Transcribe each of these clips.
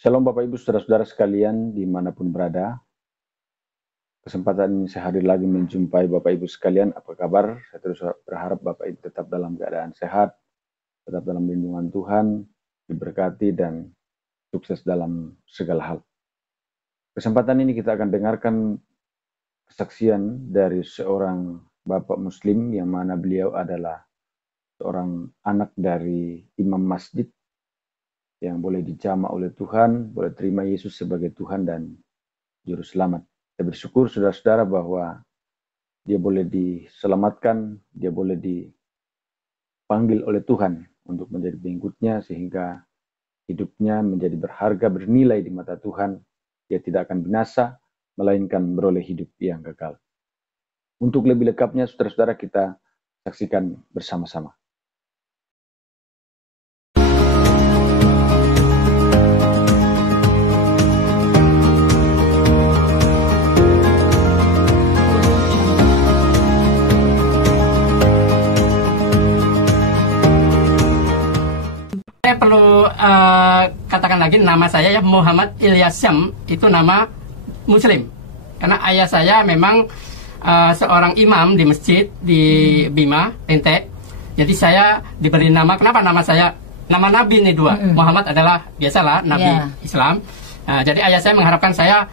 Shalom Bapak Ibu Saudara-saudara sekalian dimanapun berada. Kesempatan ini saya hadir lagi menjumpai Bapak Ibu sekalian. Apa kabar? Saya terus berharap Bapak Ibu tetap dalam keadaan sehat, tetap dalam lindungan Tuhan, diberkati dan sukses dalam segala hal. Kesempatan ini kita akan dengarkan kesaksian dari seorang Bapak Muslim yang mana beliau adalah seorang anak dari imam masjid yang boleh dijamah oleh Tuhan, boleh terima Yesus sebagai Tuhan dan Juru Selamat. Saya bersyukur saudara-saudara bahwa dia boleh diselamatkan, dia boleh dipanggil oleh Tuhan untuk menjadi pengikutnya sehingga hidupnya menjadi berharga, bernilai di mata Tuhan. Dia tidak akan binasa, melainkan beroleh hidup yang kekal. Untuk lebih lengkapnya, saudara-saudara, kita saksikan bersama-sama. Saya perlu katakan lagi, nama saya ya Muhammad Ilyas Syam, itu nama Muslim. Karena ayah saya memang seorang imam di masjid di Bima, Ente. Jadi saya diberi nama, kenapa nama saya, nama Nabi ini dua. Muhammad adalah biasalah Nabi Islam. Jadi ayah saya mengharapkan saya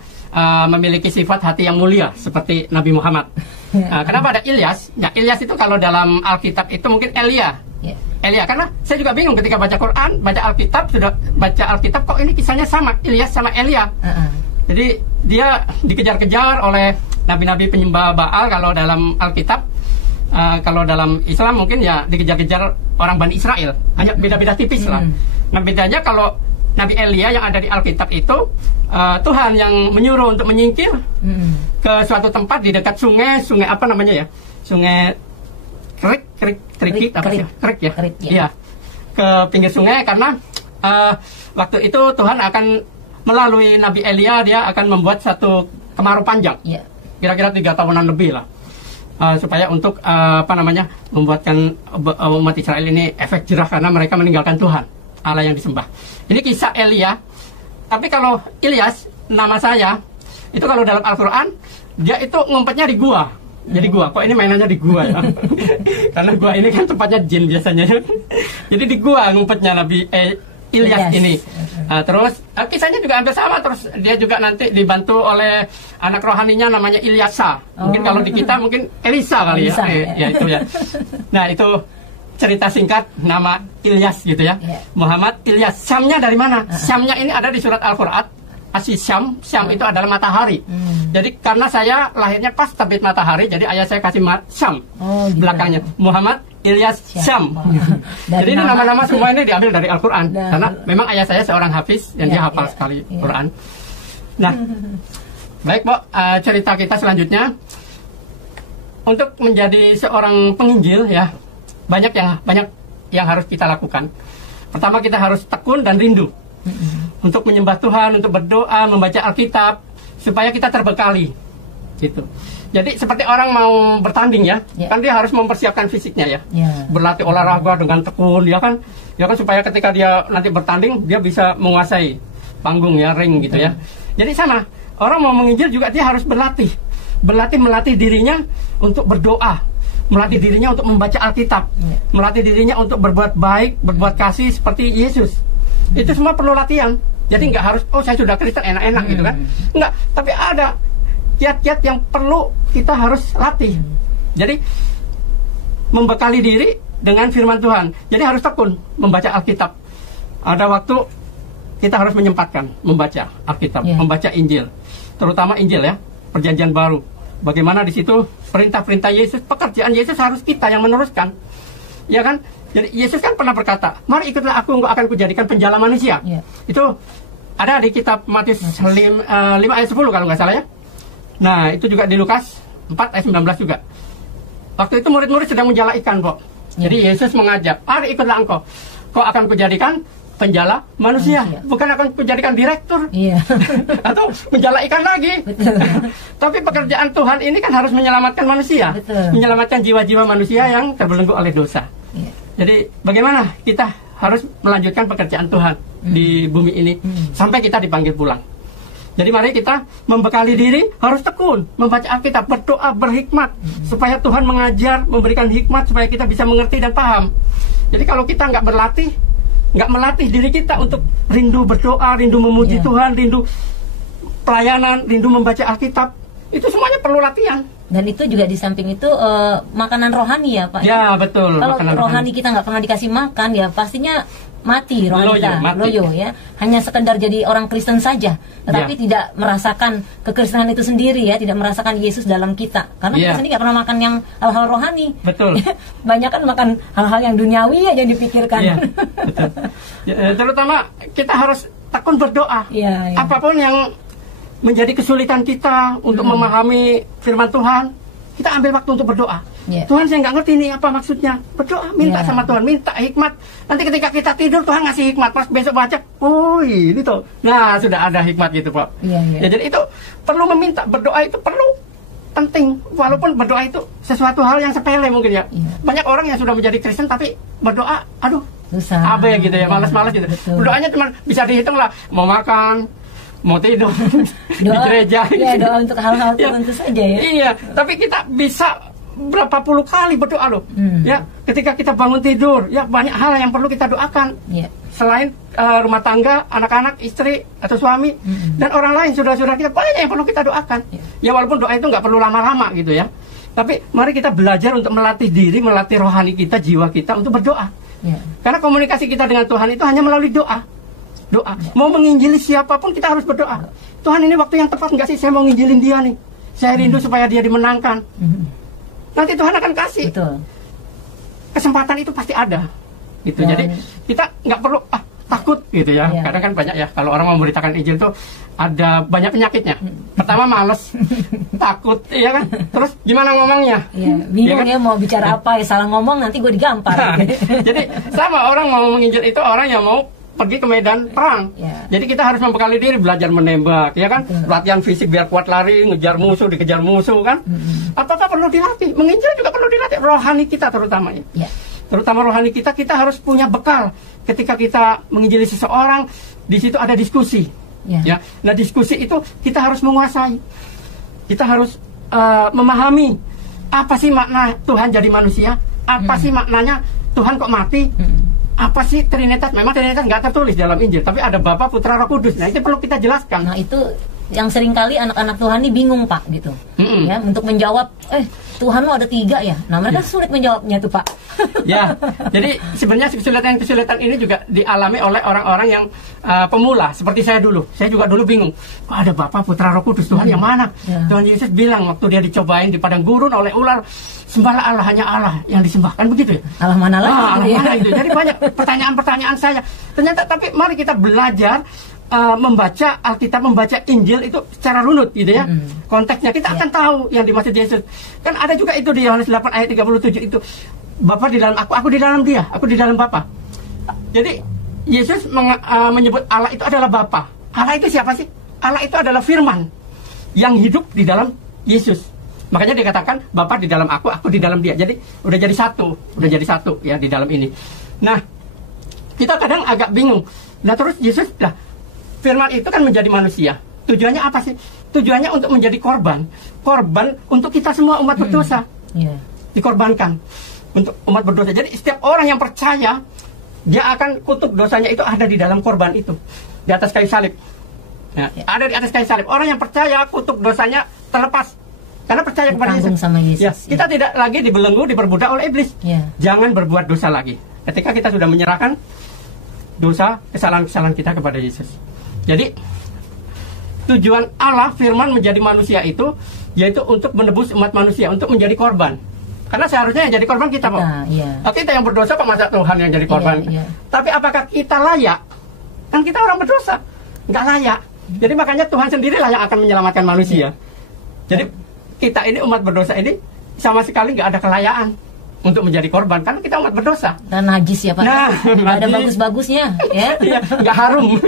memiliki sifat hati yang mulia seperti Nabi Muhammad. Kenapa ada Ilyas? Ya, Ilyas itu kalau dalam Alkitab itu mungkin Elia. Elia, karena saya juga bingung ketika baca Quran, baca Alkitab kok ini kisahnya sama, Ilyas sama Elia. Jadi dia dikejar-kejar oleh nabi-nabi penyembah Baal kalau dalam Alkitab. Kalau dalam Islam mungkin ya dikejar-kejar orang Bani Israel. Hanya beda-beda tipis lah. Nah bedanya kalau Nabi Elia yang ada di Alkitab itu Tuhan yang menyuruh untuk menyingkir ke suatu tempat di dekat sungai apa namanya ya? Sungai Kerik ya. Iya. Ke pinggir sungai karena waktu itu Tuhan akan melalui Nabi Elia, dia akan membuat satu kemarau panjang. Kira-kira 3 tahunan lebih lah. Supaya untuk membuatkan umat Israel ini efek jerah karena mereka meninggalkan Tuhan, Allah yang disembah. Ini kisah Elia. Tapi kalau Ilyas, nama saya, itu kalau dalam Al-Quran, dia itu ngumpetnya di gua. Jadi gua, kok ini mainannya di gua ya? Karena gua ini kan tempatnya jin biasanya. Jadi di gua ngumpetnya Nabi Ilyas ini. Terus kisahnya juga hampir sama. Terus dia juga nanti dibantu oleh anak rohaninya namanya Ilyasa. Mungkin kalau di kita mungkin Elisa kali ya. Ya itu ya. Nah itu cerita singkat nama Ilyas gitu ya. Muhammad Ilyas. Syamnya dari mana? Syamnya ini ada di surat Al-Quran. Syam itu adalah matahari. Jadi karena saya lahirnya pas terbit matahari, jadi ayah saya kasih Syam belakangnya. Muhammad Ilyas Syam. Jadi ini nama-nama semua ini diambil dari Al-Quran. Karena memang ayah saya seorang hafiz dan dia hafal sekali Quran. Nah, baik Bo, cerita kita selanjutnya. Untuk menjadi seorang penginjil ya, banyak yang harus kita lakukan. Pertama kita harus tekun dan rindu. Untuk menyembah Tuhan, untuk berdoa, membaca Alkitab, supaya kita terbekali, gitu. Jadi seperti orang mau bertanding ya, kan dia harus mempersiapkan fisiknya ya, berlatih olahraga dengan tekun, ya kan supaya ketika dia nanti bertanding dia bisa menguasai panggung ya, ring gitu ya. Jadi sama, orang mau menginjil juga dia harus melatih dirinya untuk berdoa, melatih dirinya untuk membaca Alkitab, melatih dirinya untuk berbuat baik, berbuat kasih seperti Yesus. Itu semua perlu latihan. Jadi nggak harus, saya sudah Kristen enak-enak gitu kan. Nggak, tapi ada kiat-kiat yang perlu kita harus latih. Jadi membekali diri dengan firman Tuhan. Jadi harus tekun membaca Alkitab. Ada waktu kita harus menyempatkan membaca Alkitab, membaca Injil. Terutama Injil ya, Perjanjian Baru. Bagaimana di situ perintah-perintah Yesus, pekerjaan Yesus harus kita yang meneruskan. Ya kan? Jadi Yesus kan pernah berkata, mari ikutlah aku akan kujadikan penjala manusia. Itu ada di kitab Matius 5 ayat 10 kalau nggak salah ya. Nah itu juga di Lukas 4 ayat 19 juga. Waktu itu murid-murid sedang menjala ikan kok. Jadi Yesus mengajak, mari ikutlah engkau. Kau akan kujadikan penjala manusia. Bukan akan kujadikan direktur. Atau menjala ikan lagi. Tapi pekerjaan Tuhan ini kan harus menyelamatkan manusia. Menyelamatkan jiwa-jiwa manusia yang terbelenggu oleh dosa. Jadi bagaimana kita harus melanjutkan pekerjaan Tuhan. di bumi ini sampai kita dipanggil pulang. Jadi mari kita membekali diri, harus tekun, membaca Alkitab, berdoa, berhikmat, supaya Tuhan mengajar, memberikan hikmat, supaya kita bisa mengerti dan paham. Jadi kalau kita nggak melatih diri kita untuk rindu berdoa, rindu memuji Tuhan, rindu pelayanan, rindu membaca Alkitab, itu semuanya perlu latihan. Dan itu juga di samping itu makanan rohani ya Pak? Ya betul. Kalau rohani kita nggak pernah dikasih makan ya pastinya mati rohani kita, loyo ya. Hanya sekedar jadi orang Kristen saja, tetapi tidak merasakan kekristenan itu sendiri ya, tidak merasakan Yesus dalam kita. Karena kita sendiri nggak pernah makan yang hal-hal rohani. Betul. Banyak kan makan hal-hal yang duniawi aja yang dipikirkan. Iya, betul. Terutama kita harus tekun berdoa. Apapun yang menjadi kesulitan kita untuk memahami firman Tuhan, kita ambil waktu untuk berdoa. Tuhan, saya nggak ngerti nih apa maksudnya. Berdoa, minta sama Tuhan, minta hikmat. Nanti ketika kita tidur Tuhan ngasih hikmat, pas besok baca, oh ini tuh, nah sudah ada hikmat gitu Pak. Ya, jadi itu perlu meminta, berdoa itu perlu, penting. Walaupun berdoa itu sesuatu hal yang sepele mungkin ya. Banyak orang yang sudah menjadi Kristen tapi berdoa, aduh, susah, abe gitu ya, malas-malas gitu. Berdoanya cuma bisa dihitung lah, mau makan, mau tidur, di gereja. Iya, doa untuk hal-hal tertentu saja ya. Iya, tapi kita bisa berapa puluh kali berdoa loh. Ya, ketika kita bangun tidur, ya banyak hal yang perlu kita doakan. Selain rumah tangga, anak-anak, istri atau suami, dan orang lain, saudara-saudara kita, banyak yang perlu kita doakan. Ya walaupun doa itu nggak perlu lama-lama gitu ya. Tapi mari kita belajar untuk melatih diri, melatih rohani kita, jiwa kita untuk berdoa. Karena komunikasi kita dengan Tuhan itu hanya melalui doa. Doa. Mau menginjili siapapun kita harus berdoa. Tuhan, ini waktu yang tepat nggak sih saya mau nginjilin dia nih? Saya rindu supaya dia dimenangkan. Nanti Tuhan akan kasih. Kesempatan itu pasti ada. Gitu. Jadi kita nggak perlu takut gitu ya. Kadang kan banyak ya kalau orang memberitakan Injil tuh ada banyak penyakitnya. Pertama males, takut, iya kan. Terus gimana ngomongnya? Bingung ya mau bicara apa ya, salah ngomong nanti gue digampar. Jadi sama orang mau menginjil itu orang yang mau pergi ke medan perang. Jadi kita harus membekali diri, belajar menembak, ya kan? Latihan fisik biar kuat lari, ngejar musuh, dikejar musuh kan? Apa-apa perlu dilatih. Menginjil juga perlu dilatih. Rohani kita terutama ya. Terutama rohani kita harus punya bekal. Ketika kita menginjili seseorang, di situ ada diskusi. Ya. Nah diskusi itu kita harus menguasai. Kita harus memahami apa sih makna Tuhan jadi manusia? Apa sih maknanya Tuhan kok mati? Apa sih Trinitas? Memang Trinitas nggak tertulis dalam Injil, tapi ada Bapa, Putra, Roh Kudus. Nah itu perlu kita jelaskan. Nah itu yang seringkali anak-anak Tuhan ini bingung Pak gitu, ya untuk menjawab. Tuhan lo ada 3 ya. Nah mereka sulit menjawabnya tuh Pak. Ya, jadi sebenarnya kesulitan ini juga dialami oleh orang-orang yang pemula seperti saya dulu. Saya juga dulu bingung. Kok ada Bapa, Putra, Roh Kudus? Tuhan yang mana? Tuhan Yesus bilang waktu dia dicobain di padang gurun oleh ular, sembahlah Allah, hanya Allah yang disembahkan, begitu ya. Allah mana lagi? Allah mana itu. Jadi banyak pertanyaan-pertanyaan saya. Ternyata tapi mari kita belajar membaca Alkitab, membaca Injil itu secara runut gitu ya. Konteksnya kita akan tahu yang dimaksud Yesus. Kan ada juga itu di Yohanes 8 ayat 37 itu. Bapa di dalam aku di dalam dia, aku di dalam Bapa. Jadi Yesus menyebut Allah itu adalah Bapa. Allah itu siapa sih? Allah itu adalah firman yang hidup di dalam Yesus. Makanya dikatakan Bapa di dalam aku di dalam dia. Jadi udah jadi satu ya di dalam ini. Nah, kita kadang agak bingung. Nah, terus Yesus firman itu kan menjadi manusia. Tujuannya apa sih? Tujuannya untuk menjadi korban untuk kita semua umat berdosa. Dikorbankan untuk umat berdosa. Jadi setiap orang yang percaya, dia akan kutuk dosanya itu ada di dalam korban itu, di atas kayu salib. Ada di atas kayu salib. Orang yang percaya, kutuk dosanya terlepas karena percaya kepada Yesus. Sama Yesus. Kita tidak lagi dibelenggu, diperbudak oleh iblis. Jangan berbuat dosa lagi. Ketika kita sudah menyerahkan dosa, kesalahan-kesalahan kita kepada Yesus. Jadi tujuan Allah firman menjadi manusia itu yaitu untuk menebus umat manusia, untuk menjadi korban. Karena seharusnya yang jadi korban kita, Pak. Kita yang berdosa, Pak, masa Tuhan yang jadi korban. Tapi apakah kita layak? Kan kita orang berdosa, nggak layak. Jadi makanya Tuhan sendirilah yang akan menyelamatkan manusia. Jadi kita ini umat berdosa ini sama sekali nggak ada kelayaan untuk menjadi korban, karena kita umat berdosa. Dan najis ya Pak. Nah, ada bagus-bagusnya ya. Nggak harum.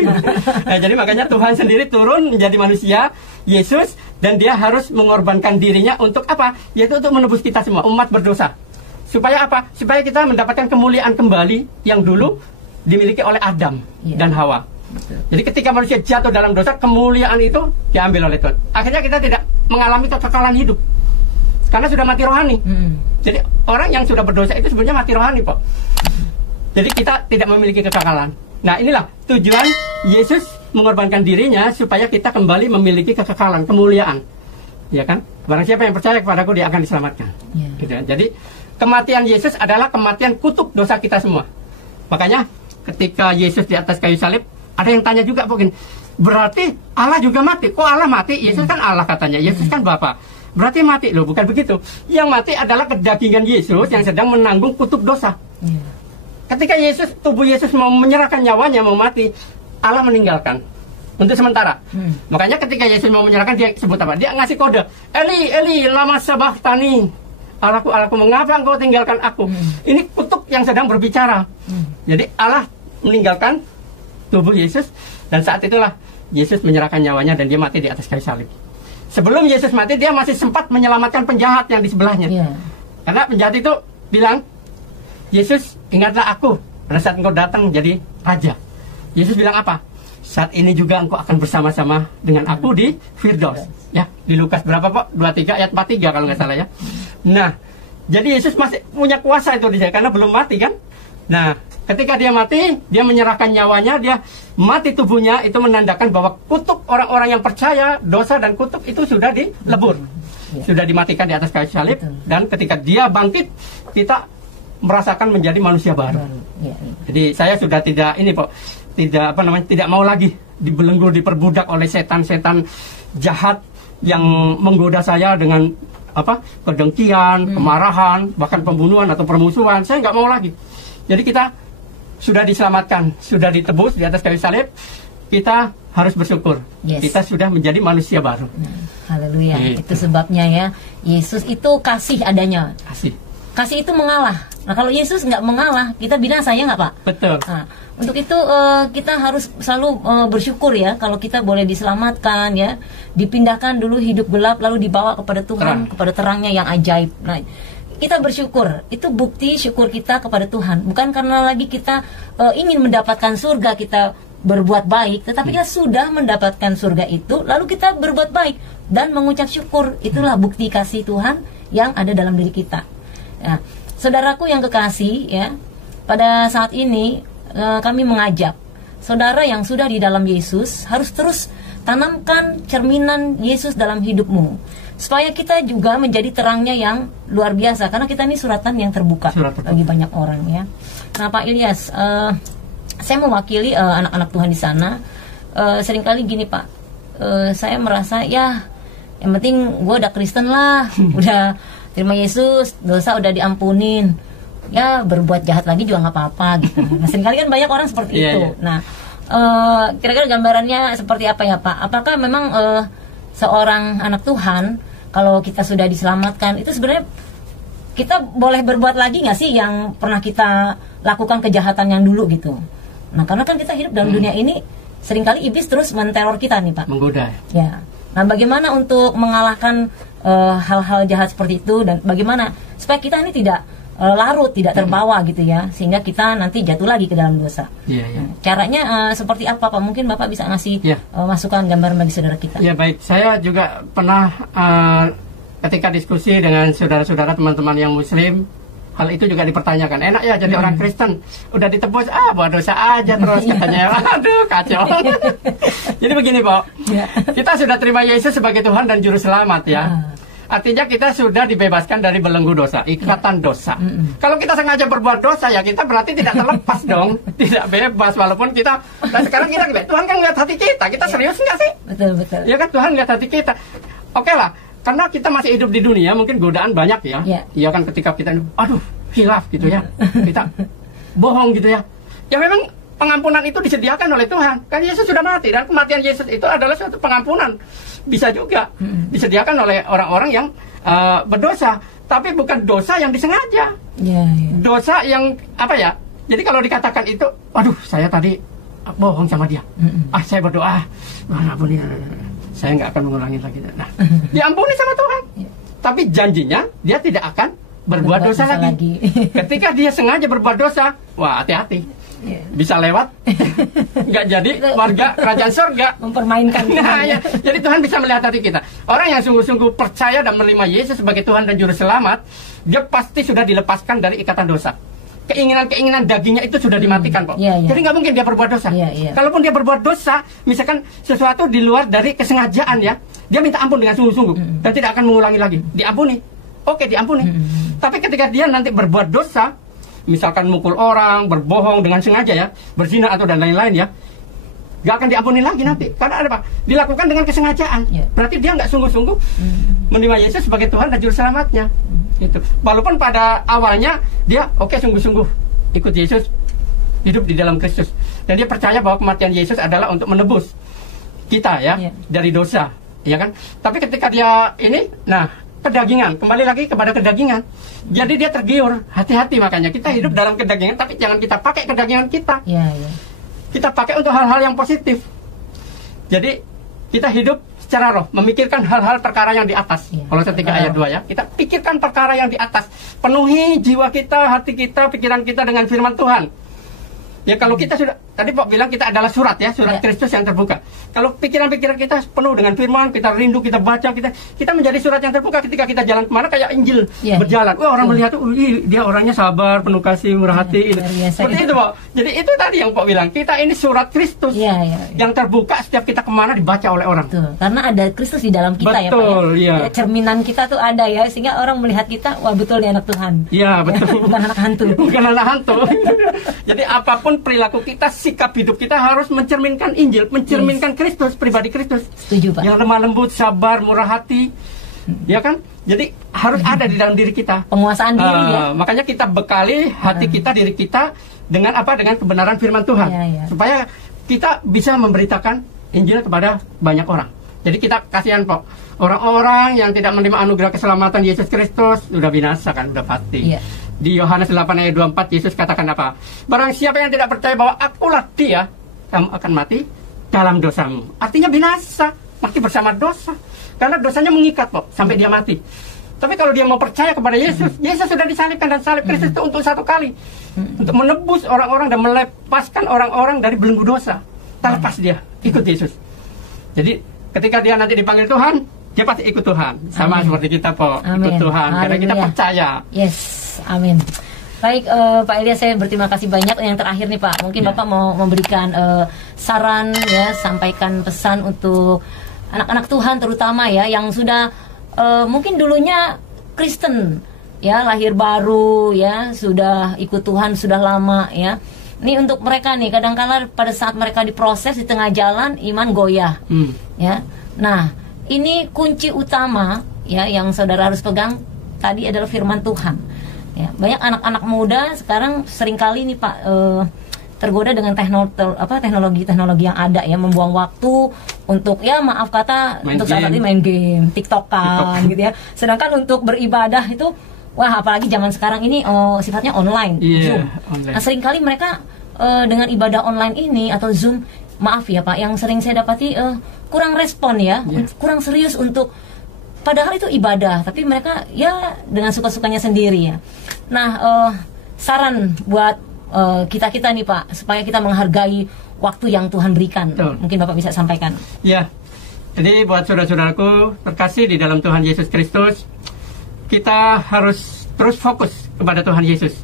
Jadi makanya Tuhan sendiri turun menjadi manusia, Yesus, dan dia harus mengorbankan dirinya untuk apa? Yaitu untuk menebus kita semua, umat berdosa. Supaya apa? Supaya kita mendapatkan kemuliaan kembali yang dulu dimiliki oleh Adam dan Hawa. Betul. Jadi ketika manusia jatuh dalam dosa, kemuliaan itu diambil oleh Tuhan. Akhirnya kita tidak mengalami kekekalan hidup karena sudah mati rohani. Jadi orang yang sudah berdosa itu sebenarnya mati rohani, Pak. Jadi kita tidak memiliki kekekalan. Nah, inilah tujuan Yesus mengorbankan dirinya supaya kita kembali memiliki kekekalan, kemuliaan. Ya kan? Barang siapa yang percaya kepadaku, dia akan diselamatkan. Gitu ya. Jadi kematian Yesus adalah kematian kutuk dosa kita semua. Makanya ketika Yesus di atas kayu salib, ada yang tanya juga mungkin, berarti Allah juga mati? Kok Allah mati? Yesus kan Allah katanya, Yesus kan Bapa. Berarti mati loh, bukan begitu. Yang mati adalah kedagingan Yesus yang sedang menanggung kutuk dosa. Ketika tubuh Yesus mau menyerahkan nyawanya, mau mati, Allah meninggalkan untuk sementara. Makanya ketika Yesus mau menyerahkan, dia sebut apa? Dia ngasih kode, Eli, Eli, lama sabachthani. Allahku, Allahku, mengapa engkau tinggalkan aku? Ini kutuk yang sedang berbicara. Jadi Allah meninggalkan tubuh Yesus, dan saat itulah Yesus menyerahkan nyawanya dan dia mati di atas kayu salib. Sebelum Yesus mati, dia masih sempat menyelamatkan penjahat yang di sebelahnya. Karena penjahat itu bilang, Yesus, ingatlah aku pada saat engkau datang menjadi raja. Yesus bilang apa? Saat ini juga engkau akan bersama-sama dengan aku di Firdaus. Ya, di Lukas berapa, Pak? 23 ayat 43 kalau nggak salah ya. Nah, jadi Yesus masih punya kuasa itu di sana karena belum mati kan? Nah, ketika dia mati, dia menyerahkan nyawanya, dia mati tubuhnya, itu menandakan bahwa kutuk orang-orang yang percaya, dosa dan kutuk itu sudah dilebur. Sudah dimatikan di atas kayu salib. Dan ketika dia bangkit, kita merasakan menjadi manusia baru. Jadi saya sudah tidak tidak mau lagi dibelenggu, diperbudak oleh setan-setan jahat yang menggoda saya dengan kedengkian, kemarahan, bahkan pembunuhan atau permusuhan. Saya nggak mau lagi. Jadi kita sudah diselamatkan, sudah ditebus di atas kayu salib. Kita harus bersyukur. Kita sudah menjadi manusia baru. Haleluya. Itu sebabnya ya, Yesus itu kasih adanya. Kasih itu mengalah. Nah, kalau Yesus nggak mengalah, kita binasa ya nggak, Pak? Betul. Nah, untuk itu kita harus selalu bersyukur ya, kalau kita boleh diselamatkan ya, dipindahkan dulu hidup gelap lalu dibawa kepada Tuhan, kepada terangnya yang ajaib. Nah, kita bersyukur, itu bukti syukur kita kepada Tuhan. Bukan karena lagi kita ingin mendapatkan surga, kita berbuat baik, tetapi kita sudah mendapatkan surga itu, lalu kita berbuat baik dan mengucap syukur. Itulah bukti kasih Tuhan yang ada dalam diri kita. Nah, saudaraku yang kekasih ya, pada saat ini kami mengajak saudara yang sudah di dalam Yesus harus terus tanamkan cerminan Yesus dalam hidupmu, supaya kita juga menjadi terangnya yang luar biasa, karena kita ini suratan yang terbuka bagi banyak orang ya. Nah, Pak Ilyas, saya mewakili anak-anak Tuhan di sana. Seringkali gini, Pak, saya merasa ya yang penting gue udah Kristen lah, udah terima Yesus, dosa udah diampunin, ya berbuat jahat lagi juga nggak apa-apa gitu. Nah, seringkali kan banyak orang seperti itu. Nah, kira-kira gambarannya seperti apa ya, Pak? Apakah memang seorang anak Tuhan, kalau kita sudah diselamatkan, itu sebenarnya kita boleh berbuat lagi nggak sih yang pernah kita lakukan kejahatan yang dulu gitu? Nah, karena kan kita hidup dalam dunia ini, seringkali iblis terus menteror kita nih, Pak. Menggoda. Ya. Nah, bagaimana untuk mengalahkan hal-hal jahat seperti itu, dan bagaimana supaya kita ini tidak larut, tidak terbawa gitu ya, sehingga kita nanti jatuh lagi ke dalam dosa. Nah, caranya seperti apa, Pak? Mungkin Bapak bisa ngasih masukan, gambaran bagi saudara kita. Ya, baik. Saya juga pernah ketika diskusi dengan saudara-saudara teman-teman yang Muslim, hal itu juga dipertanyakan. Enak ya jadi orang Kristen, udah ditebus, buat dosa aja terus katanya. Aduh, kacau. Jadi begini, Pak. Kita sudah terima Yesus sebagai Tuhan dan Juru Selamat ya. Artinya kita sudah dibebaskan dari belenggu dosa, ikatan dosa. Kalau kita sengaja berbuat dosa, ya kita berarti tidak terlepas dong, tidak bebas. Walaupun kita, dan sekarang kita Tuhan kan ngeliat hati kita serius nggak sih? Betul. Ya kan, Tuhan ngeliat hati kita. Oke lah, karena kita masih hidup di dunia, mungkin godaan banyak ya. Iya kan, ketika kita, aduh, hilaf gitu ya, kita bohong gitu ya. Ya memang pengampunan itu disediakan oleh Tuhan. Kan Yesus sudah mati, dan kematian Yesus itu adalah suatu pengampunan. Bisa juga disediakan oleh orang-orang yang berdosa, tapi bukan dosa yang disengaja. Dosa yang apa ya? Jadi kalau dikatakan itu, aduh, saya tadi bohong sama dia. Saya berdoa, ampuni, saya nggak akan mengulangi lagi. Nah, diampuni sama Tuhan. Tapi janjinya dia tidak akan berbuat dosa lagi. Ketika dia sengaja berbuat dosa, wah, hati-hati. bisa lewat, nggak jadi warga kerajaan surga. Mempermainkan. Nah, ya. Jadi Tuhan bisa melihat hati kita. Orang yang sungguh-sungguh percaya dan menerima Yesus sebagai Tuhan dan Juru Selamat, dia pasti sudah dilepaskan dari ikatan dosa. Keinginan-keinginan dagingnya itu sudah dimatikan, Pak. Jadi nggak mungkin dia berbuat dosa. Kalaupun dia berbuat dosa, misalkan sesuatu di luar dari kesengajaan ya, dia minta ampun dengan sungguh-sungguh dan tidak akan mengulangi lagi. Diampuni. Oke, diampuni. Tapi ketika dia nanti berbuat dosa, misalkan mukul orang, berbohong dengan sengaja ya, berzina atau dan lain-lain ya, gak akan diampuni lagi nanti. Karena apa? Dilakukan dengan kesengajaan. Berarti dia nggak sungguh-sungguh menerima Yesus sebagai Tuhan dan Juru Selamatnya. Itu. Walaupun pada awalnya dia sungguh-sungguh ikut Yesus, hidup di dalam Kristus, dan dia percaya bahwa kematian Yesus adalah untuk menebus kita ya dari dosa, ya kan? Tapi ketika dia ini, kedagingan, kembali lagi kepada kedagingan. Jadi dia tergiur, hati-hati makanya kita hidup dalam kedagingan, tapi jangan kita pakai kedagingan kita. Kita pakai untuk hal-hal yang positif. Jadi kita hidup secara roh, memikirkan hal-hal perkara yang di atas. Kolose 3 ayat 2 ya. Kita pikirkan perkara yang di atas. Penuhi jiwa kita, hati kita, pikiran kita dengan firman Tuhan. Ya kalau kita sudah, tadi Pak bilang kita adalah surat ya, surat Kristus yang terbuka. Kalau pikiran-pikiran kita penuh dengan firman, kita rindu, kita baca, kita menjadi surat yang terbuka ketika kita jalan kemana kayak Injil berjalan. Wah, orang melihat tuh, dia orangnya sabar, penuh kasih, murah hati. Seperti itu Pak. Jadi itu tadi yang Pak bilang, kita ini surat Kristus yang terbuka setiap kita kemana dibaca oleh orang. Betul. Karena ada Kristus di dalam kita ya Pak ya. Cerminan kita tuh ada ya, sehingga orang melihat kita, wah betul dia anak Tuhan. Iya betul. Bukan anak hantu. Bukan anak hantu. Jadi apapun perilaku kita, sikap hidup kita harus mencerminkan Injil, mencerminkan Kristus, pribadi Kristus. Setuju, Pak. Yang lemah lembut, sabar, murah hati. Ya kan? Jadi harus ada di dalam diri kita. Penguasaan diri ya. Makanya kita bekali hati kita, diri kita dengan apa? Dengan kebenaran firman Tuhan. Supaya kita bisa memberitakan Injil kepada banyak orang. Jadi kita kasihan Pak, orang-orang yang tidak menerima anugerah keselamatan Yesus Kristus sudah binasa kan, sudah pasti. Di Yohanes 8 ayat 24 Yesus katakan apa? Barang siapa yang tidak percaya bahwa akulah dia, kamu akan mati dalam dosamu. Artinya binasa, mati bersama dosa. Karena dosanya mengikat Pak, sampai dia mati. Tapi kalau dia mau percaya kepada Yesus, Yesus sudah disalibkan, dan salib Kristus itu untuk satu kali. Untuk menebus orang-orang dan melepaskan orang-orang dari belenggu dosa. Terlepas dia, ikut Yesus. Jadi ketika dia nanti dipanggil Tuhan, dia pasti ikut Tuhan. Sama seperti kita Pak, ikut Tuhan. Karena kita percaya. Amin. Baik, Pak Ilyas, saya berterima kasih banyak. Yang terakhir nih Pak, mungkin Bapak mau memberikan saran ya, sampaikan pesan untuk anak-anak Tuhan terutama ya, yang sudah mungkin dulunya Kristen ya, lahir baru ya, sudah ikut Tuhan sudah lama ya. Ini untuk mereka nih, kadang-kala pada saat mereka diproses di tengah jalan, iman goyah ya. Nah, ini kunci utama ya yang saudara harus pegang tadi adalah firman Tuhan. Ya, banyak anak-anak muda sekarang seringkali nih Pak tergoda dengan teknologi yang ada ya, membuang waktu untuk ya maaf kata untuk saat ini main game, TikTokan gitu ya. Sedangkan untuk beribadah itu wah, apalagi zaman sekarang ini sifatnya online, Zoom. Nah, seringkali mereka dengan ibadah online ini atau Zoom, maaf ya Pak, yang sering saya dapati kurang respon ya, kurang serius untuk, padahal itu ibadah, tapi mereka ya dengan suka-sukanya sendiri ya. Nah, saran buat kita-kita nih Pak, supaya kita menghargai waktu yang Tuhan berikan. Mungkin Bapak bisa sampaikan. Ya, jadi buat saudara-saudaraku terkasih di dalam Tuhan Yesus Kristus, kita harus terus fokus kepada Tuhan Yesus,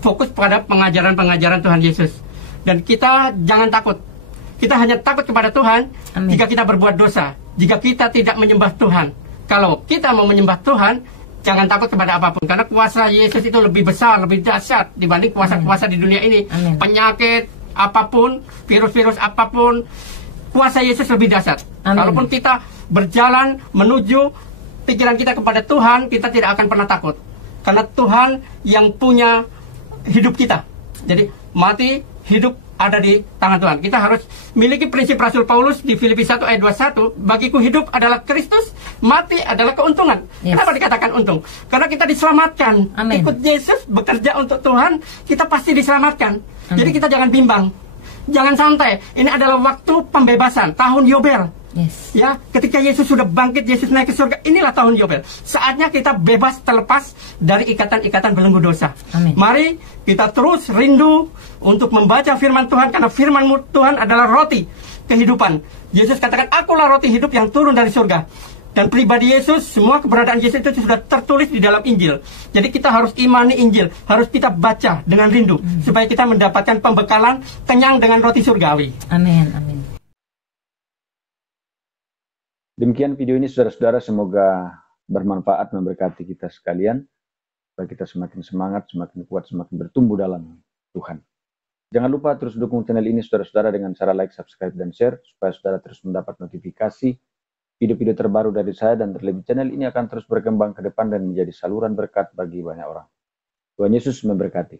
fokus pada pengajaran-pengajaran Tuhan Yesus, dan kita jangan takut. Kita hanya takut kepada Tuhan jika kita berbuat dosa, jika kita tidak menyembah Tuhan. Kalau kita mau menyembah Tuhan, jangan takut kepada apapun, karena kuasa Yesus itu lebih besar, lebih dahsyat dibanding kuasa-kuasa di dunia ini. Penyakit apapun, virus-virus apapun, kuasa Yesus lebih dahsyat. Kalaupun kita berjalan menuju pikiran kita kepada Tuhan, kita tidak akan pernah takut, karena Tuhan yang punya hidup kita. Jadi mati, hidup ada di tangan Tuhan. Kita harus miliki prinsip Rasul Paulus di Filipi 1 ayat 21, bagiku hidup adalah Kristus, mati adalah keuntungan. Kenapa dikatakan untung? Karena kita diselamatkan. Ikut Yesus, bekerja untuk Tuhan, kita pasti diselamatkan. Jadi kita jangan bimbang, jangan santai. Ini adalah waktu pembebasan, tahun Yobel. Yes. Ya, ketika Yesus sudah bangkit, Yesus naik ke surga, inilah tahun Yobel. Saatnya kita bebas terlepas dari ikatan-ikatan belenggu dosa. Amin. Mari kita terus rindu untuk membaca firman Tuhan, karena firman Tuhan adalah roti kehidupan. Yesus katakan, akulah roti hidup yang turun dari surga. Dan pribadi Yesus, semua keberadaan Yesus itu sudah tertulis di dalam Injil. Jadi kita harus imani Injil, harus kita baca dengan rindu, supaya kita mendapatkan pembekalan kenyang dengan roti surgawi. Amin, amin. Demikian video ini saudara-saudara, semoga bermanfaat, memberkati kita sekalian, supaya kita semakin semangat, semakin kuat, semakin bertumbuh dalam Tuhan. Jangan lupa terus dukung channel ini saudara-saudara dengan cara like, subscribe, dan share, supaya saudara terus mendapat notifikasi video-video terbaru dari saya, dan terlebih channel ini akan terus berkembang ke depan dan menjadi saluran berkat bagi banyak orang. Tuhan Yesus memberkati.